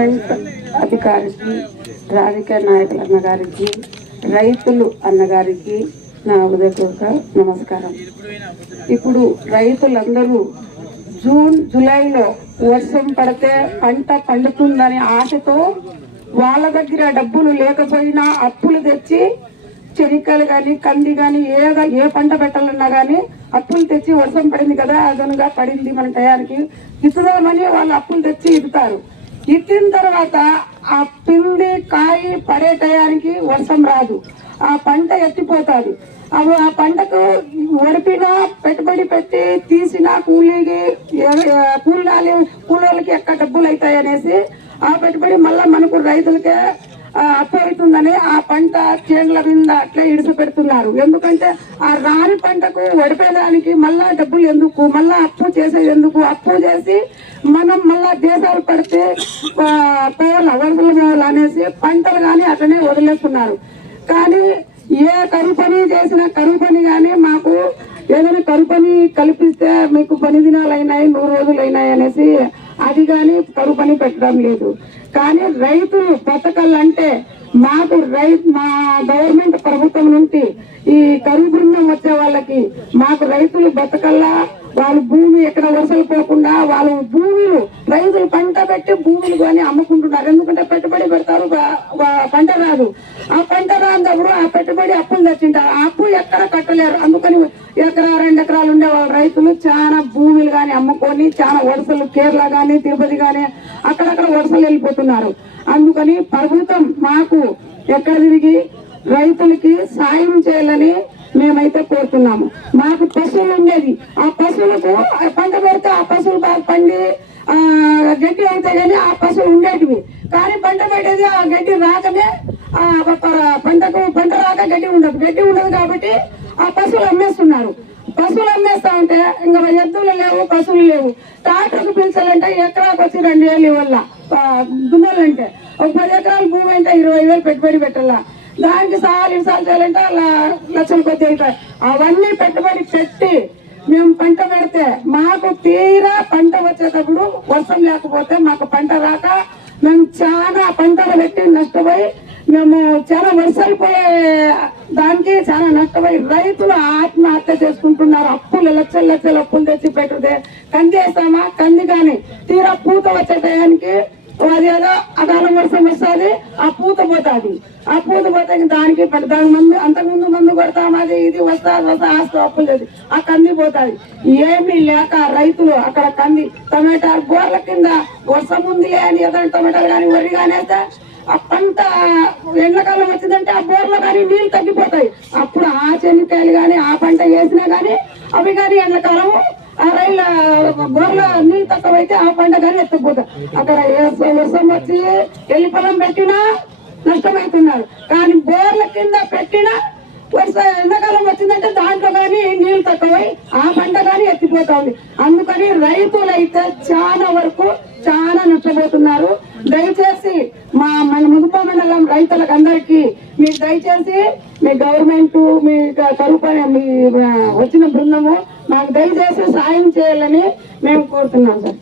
Development అధికారికి రాజకీయ నాయకుల అన్నగారికి రైతులు అన్నగారికి నా ఉదయపూర్వక నమస్కారం. ఇప్పుడు రైతులందరూ జూన్ జూలైలో వర్షం పడితే పంట పండుతుందనే ఆశతో వాళ్ళ దగ్గర డబ్బులు లేకపోయినా అప్పులు తెచ్చి చెనిక్కలు కానీ కంది కానీ ఏదో ఏ పంట పెట్టాలన్నా కానీ అప్పులు తెచ్చి వర్షం పడింది కదా అదనుగా పడింది మన టయానికి. ఇద్దామని వాళ్ళు అప్పులు తెచ్చి ఇద్దుతారు ఇచ్చిన తర్వాత ఆ పిండి కాయ పడే టయానికి వర్షం రాదు. ఆ పంట ఎత్తిపోతాది. అవి ఆ పంటకు ఒడిపినా పెట్టుబడి పెట్టి తీసిన కూలీకి ఎవ- కూలాలి కూలోళ్ళకి ఎక్కడ డబ్బులు అవుతాయి అనేసి ఆ పెట్టుబడి మళ్ళా మనకు రైతులకే అప్పు అవుతుందని ఆ పంట చేనుల కింద అట్లే ఇడిసి పెడుతున్నారు. ఎందుకంటే ఆ రాని పంటకు వడిపేదానికి మళ్ళా డబ్బులు ఎందుకు? మళ్ళా అప్పు చేసేది ఎందుకు? అప్పు చేసి మనం మళ్ళా దేశాలు పడితే ఆ, పోవాలి వరదలు పోవాలి అనేసి పంటలు కానీ అట్లనే వదిలేస్తున్నారు. కానీ ఏ కరువు పని చేసినా కరువు పని కానీ మాకు ఏదైనా కరువు పని కల్పిస్తే మీకు పని దినాలు అయినాయి నూరు రోజులు అయినాయి అనేసి అది కానీ కరుపని పెట్టడం లేదు. కానీ రైతులు బతకాలంటే మాకు రైతు మా గవర్నమెంట్ ప్రభుత్వం నుండి ఈ కరువు బృందం వచ్చే వాళ్ళకి మాకు రైతులు బతకల్లా వాళ్ళు భూమి ఎక్కడ వరుసలు పోకుండా వాళ్ళు భూములు రైతులు పంట పెట్టి భూములు కొని అమ్ముకుంటున్నారు. ఎందుకంటే పెట్టుబడి పెడతారు పంట రాదు. ఆ పంట రానప్పుడు ఆ పెట్టుబడి అప్పులు తెచ్చింటారు. ఆ అప్పు ఎక్కడ కట్టలేరు. అందుకని ఎకరా రెండు ఎకరాలు ఉండే వాళ్ళ రైతులు చాలా భూములు కానీ అమ్ముకొని చాలా వరుసలు కేరళ కానీ తిరుపతి కానీ అక్కడక్కడ వరుసలు వెళ్ళిపోతున్నారు. అందుకని ప్రభుత్వం మాకు ఎక్కడ తిరిగి రైతులకి సాయం చేయాలని మేమైతే కోరుతున్నాము. మాకు పశువులు ఉండేది ఆ పశువులకు ఆ పంట పెడితే ఆ పశువులు బాగా పండి ఆ గడ్డి అయితే కానీ ఆ పశువులు ఉండేటివి. కానీ పంట పెట్టేది ఆ గడ్డి రాకనే పంటకు పంట రాక గడ్డి ఉండదు. గడ్డి ఉండదు కాబట్టి ఆ పశువులు అమ్మేస్తున్నారు. పశువులు అమ్మేస్తా ఉంటే ఇంకా ఎద్దులు లేవు పశువులు లేవు. ట్రాక్టర్కు పిలిచాలంటే ఎకరాకు వచ్చి రెండు వేలు ఇవ్వాల. దున్నాలంటే. ఒక పది ఎకరాల భూమి అంటే ఇరవై వేలు పెట్టుబడి పెట్టాల. దానికి సార్ ఇసాలు చేయాలంటే లక్షల కొద్ది అవుతాయి అవన్నీ పెట్టుబడి పెట్టి మేము పంట పెడితే మాకు తీరా పంట వచ్చేటప్పుడు వర్షం లేకపోతే మాకు పంట రాక మేము చాలా పంటలు పెట్టి నష్టపోయి మేము చాలా వర్షాలు పోయే దానికి చాలా నష్టపోయి రైతులు ఆత్మహత్య చేసుకుంటున్నారు. అప్పులు లక్షలు లక్షలు అప్పులు తెచ్చి పెట్టుదే కంది వేస్తామా కంది కానీ తీరా పూత వచ్చే టయానికి అదేదో అకాల వర్షం వస్తుంది ఆ పూత పోతుంది. ఆ పూత పోతే దానికి పెద్ద దాని మందు అంతకుముందు మందు కొడతాం అది ఇది వస్తా వస్తా ఆస్తి అప్పులు లేదు. ఆ కంది పోతుంది. ఏమీ లేక రైతులు అక్కడ కంది టమాటా గోర్ల కింద వర్షం ఉంది అని ఏదైనా టమాటాలు కానీ వరి కానీ వేస్తే ఆ పంట ఎండాకాలం వచ్చిందంటే ఆ బోర్లో కానీ నీళ్ళు తగ్గిపోతాయి. అప్పుడు ఆ చెనిక్కాయలు కానీ ఆ పంట వేసినా కానీ అవి కానీ ఎండాకాలం ఆ రైళ్ళ బోర్లో నీళ్ళు తక్కువైతే ఆ పంట కానీ ఎత్తుకుపోతాయి అక్కడ వర్షం వచ్చి ఎల్లి పొలం పెట్టినా నష్టమవుతున్నారు. కానీ బోర్ల కింద పెట్టినా వర్ష ఎండాకాలం వచ్చిందంటే దాంట్లో కానీ నీళ్ళు తక్కువై ఆ పంట కానీ ఎత్తిపోతుంది అందుకని రైతులైతే చాలా వరకు చాలా నష్టపోతున్నారు. దయచేసి మా మన ముదుప మండలం రైతులకు అందరికీ మీరు దయచేసి మీ గవర్నమెంట్ మీ క- మీ వచ్చిన బృందము మాకు దయచేసి సాయం చేయాలని మేము కోరుతున్నాం సార్.